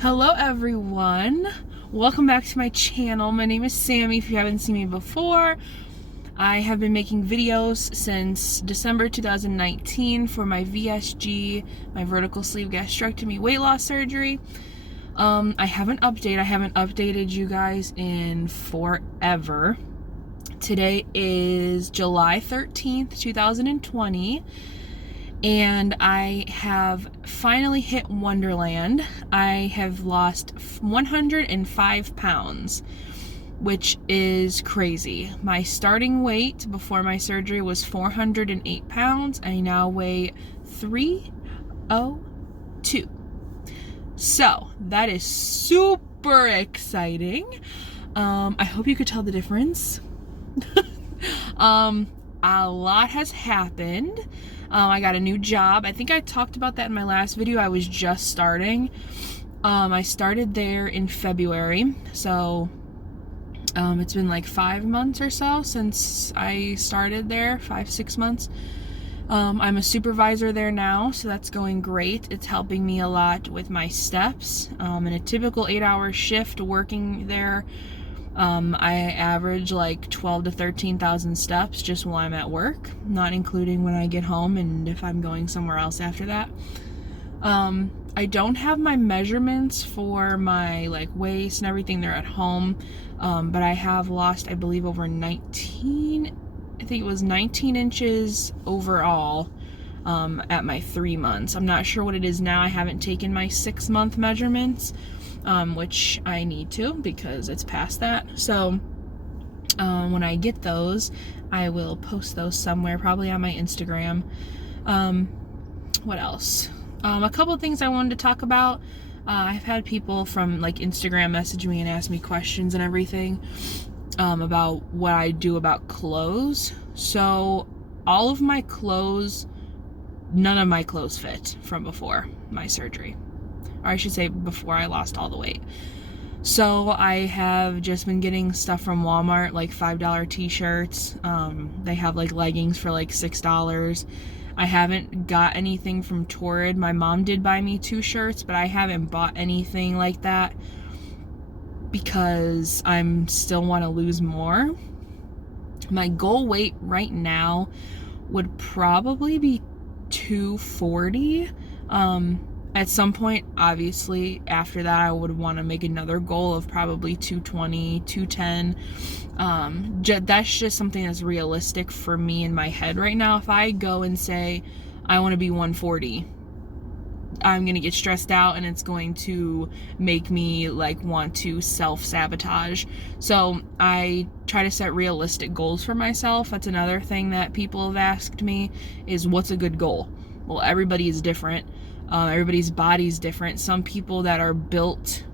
Hello everyone, welcome back to my channel. My name is Sammy. If you haven't seen me before, I have been making videos since December 2019 for my VSG, my vertical sleeve gastrectomy weight loss surgery. I haven't updated you guys in forever. Today is July 13th, 2020. And I have finally hit Wonderland. I have lost 105 pounds, which is crazy. My starting weight before my surgery was 408 pounds. I now weigh 302. So that is super exciting. I hope you could tell the difference. A lot has happened. I got a new job. I think I talked about that in my last video. I was just starting. I started there in February. So it's been like 5 months or so since I started there, 5-6 months. I'm a supervisor there now, so that's going great. It's helping me a lot with my steps. In a typical 8-hour shift working there, I average like 12 to 13,000 steps just while I'm at work, not including when I get home and if I'm going somewhere else after that. I don't have my measurements for my like waist and everything there at home, but I have lost, I believe, over 19, I think it was 19 inches overall at my 3 months. I'm not sure what it is now. I haven't taken my 6-month measurements. Which I need to because it's past that. So when I get those, I will post those somewhere, probably on my Instagram. What else? A couple of things I wanted to talk about. I've had people from like Instagram message me and ask me questions and everything about what I do about clothes. So all of my clothes, none of my clothes fit from before my surgery. Or I should say before I lost all the weight. So I have just been getting stuff from Walmart, like $5 t-shirts. They have like leggings for like $6. I haven't got anything from Torrid. My mom did buy me 2 shirts, but I haven't bought anything like that because I'm still want to lose more. My goal weight right now would probably be 240. At some point, obviously, after that, I would want to make another goal of probably 220, 210. That's just something that's realistic for me in my head right now. If I go and say, I want to be 140, I'm going to get stressed out and it's going to make me like want to self-sabotage. So I try to set realistic goals for myself. That's another thing that people have asked me is what's a good goal? Well, everybody is different. Everybody's body's different. Some people that are built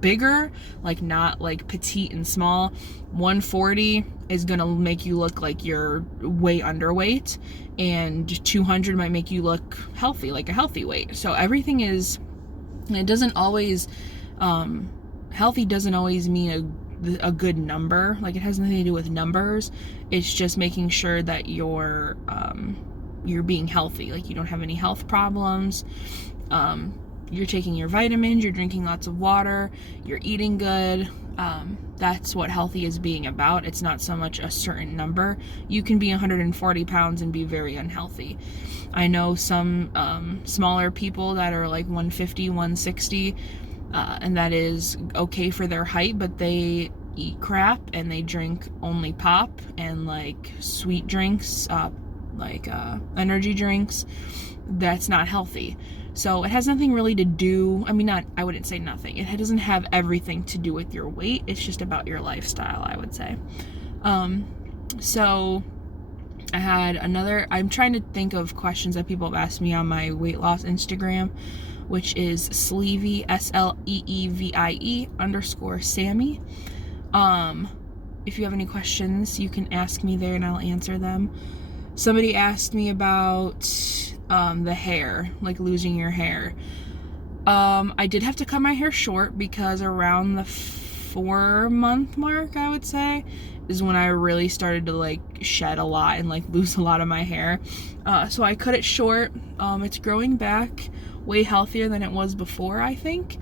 bigger, like not like petite and small, 140 is gonna make you look like you're way underweight, and 200 might make you look healthy, like a healthy weight. So everything is, it doesn't always, healthy doesn't always mean a good number. Like it has nothing to do with numbers. It's just making sure that you're being healthy, like you don't have any health problems, you're taking your vitamins, you're drinking lots of water, you're eating good. That's what healthy is being about. It's not so much a certain number. You can be 140 pounds and be very unhealthy. I know some smaller people that are like 150, 160, and that is okay for their height, but they eat crap and they drink only pop and like sweet drinks, like energy drinks. That's not healthy. So it has nothing really to do, I wouldn't say nothing. It doesn't have everything to do with your weight. It's just about your lifestyle, I would say. So I had I'm trying to think of questions that people have asked me on my weight loss Instagram, which is Sleevie, SLEEVIE_Sammy. If you have any questions, you can ask me there and I'll answer them. Somebody asked me about the hair, like losing your hair. I did have to cut my hair short because around the 4-month mark, I would say, is when I really started to like shed a lot and like lose a lot of my hair. So I cut it short. It's growing back way healthier than it was before, I think.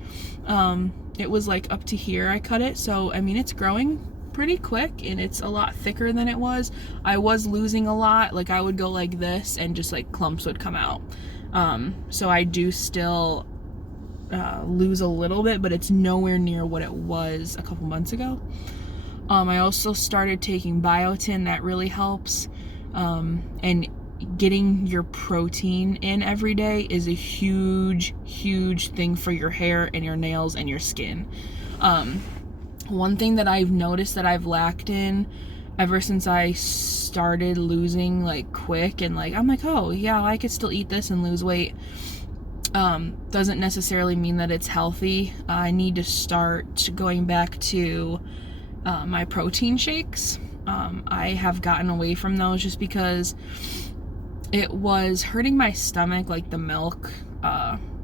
It was like up to here I cut it, so I mean it's growing pretty quick and it's a lot thicker than it was. I was losing a lot, like I would go like this and just like clumps would come out. So I do still lose a little bit, but it's nowhere near what it was a couple months ago. I also started taking biotin. That really helps. And getting your protein in every day is a huge thing for your hair and your nails and your skin. One thing that I've noticed that I've lacked in ever since I started losing like quick and like I'm like, oh yeah, I could still eat this and lose weight, doesn't necessarily mean that it's healthy. I need to start going back to my protein shakes. I have gotten away from those just because it was hurting my stomach, like the milk,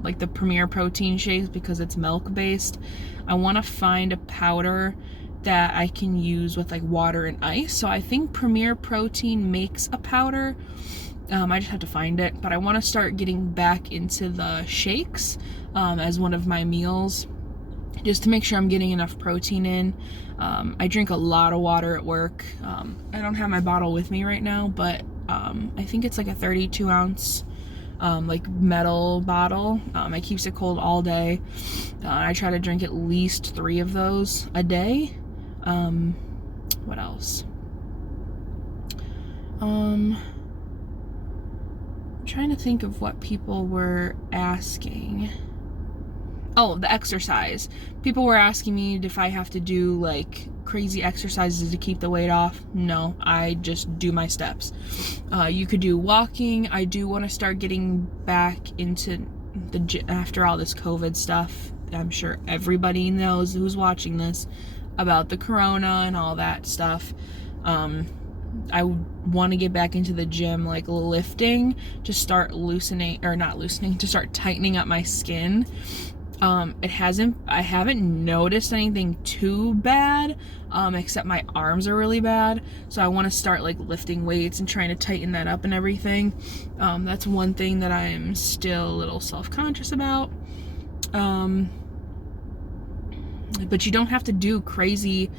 like the Premier protein shakes, because it's milk based. I want to find a powder that I can use with like water and ice. So I think Premier Protein makes a powder. I just have to find it, but I want to start getting back into the shakes as one of my meals, just to make sure I'm getting enough protein in. I drink a lot of water at work. I don't have my bottle with me right now, but I think it's like a 32 ounce like metal bottle. It keeps it cold all day. I try to drink at least 3 of those a day. What else? I'm trying to think of what people were asking. Oh, the exercise. People were asking me if I have to do like crazy exercises to keep the weight off. No, I just do my steps. You could do walking. I do want to start getting back into the gym after all this COVID stuff. I'm sure everybody knows who's watching this about the corona and all that stuff. I want to get back into the gym, like lifting, to start to start tightening up my skin. I haven't noticed anything too bad, except my arms are really bad. So I want to start like lifting weights and trying to tighten that up and everything. That's one thing that I'm still a little self-conscious about. But you don't have to do crazy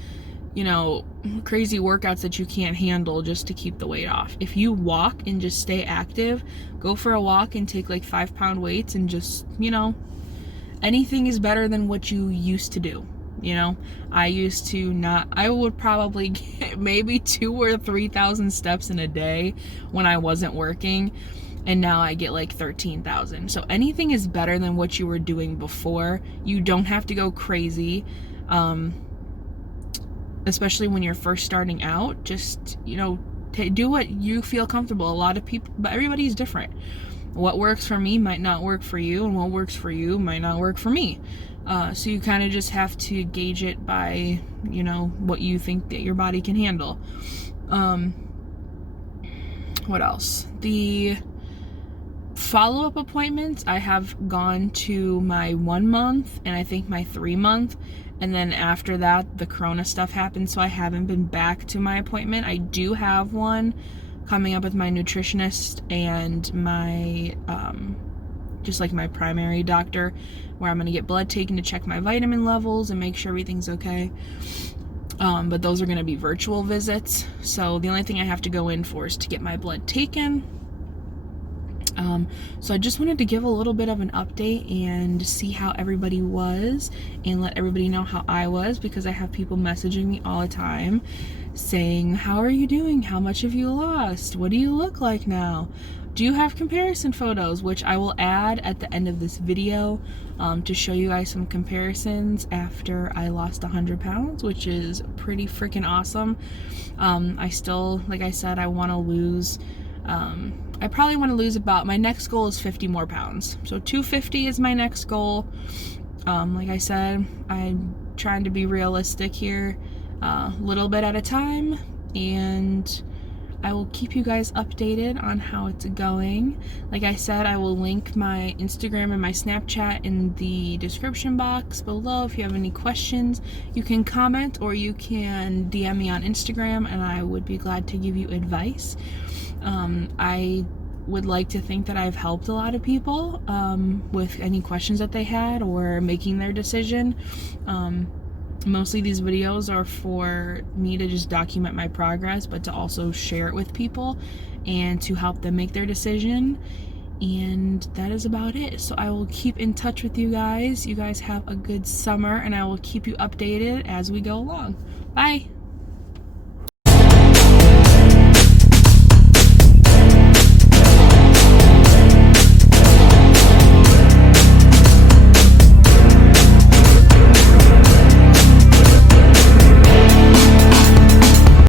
workouts that you can't handle just to keep the weight off. If you walk and just stay active, go for a walk and take like 5-pound weights and just, anything is better than what you used to do. I would probably get maybe 2,000 or 3,000 steps in a day when I wasn't working, and now I get like 13,000. So anything is better than what you were doing before. You don't have to go crazy, especially when you're first starting out. Just, do what you feel comfortable. A lot of people, but everybody's different. What works for me might not work for you, and what works for you might not work for me. So you kind of just have to gauge it by, what you think that your body can handle. What else? The follow-up appointments, I have gone to my 1 month and I think my 3 month. And then after that, the corona stuff happened, so I haven't been back to my appointment. I do have one coming up with my nutritionist and my just like my primary doctor, where I'm going to get blood taken to check my vitamin levels and make sure everything's okay. But those are going to be virtual visits, so the only thing I have to go in for is to get my blood taken. So I just wanted to give a little bit of an update and see how everybody was and let everybody know how I was, because I have people messaging me all the time saying, how are you doing? How much have you lost? What do you look like now? Do you have comparison photos? Which I will add at the end of this video to show you guys some comparisons after I lost 100 pounds, which is pretty freaking awesome. I still, like I said, I want to lose, I probably want to lose my next goal is 50 more pounds. So 250 is my next goal. Like I said, I'm trying to be realistic here, a little bit at a time, and I will keep you guys updated on how it's going. Like I said, I will link my Instagram and my Snapchat in the description box below. If you have any questions, you can comment or you can DM me on Instagram, and I would be glad to give you advice. I would like to think that I've helped a lot of people with any questions that they had or making their decision. Mostly these videos are for me to just document my progress, but to also share it with people and to help them make their decision. And that is about it. So I will keep in touch with you guys. You guys have a good summer, and I will keep you updated as we go along. Bye.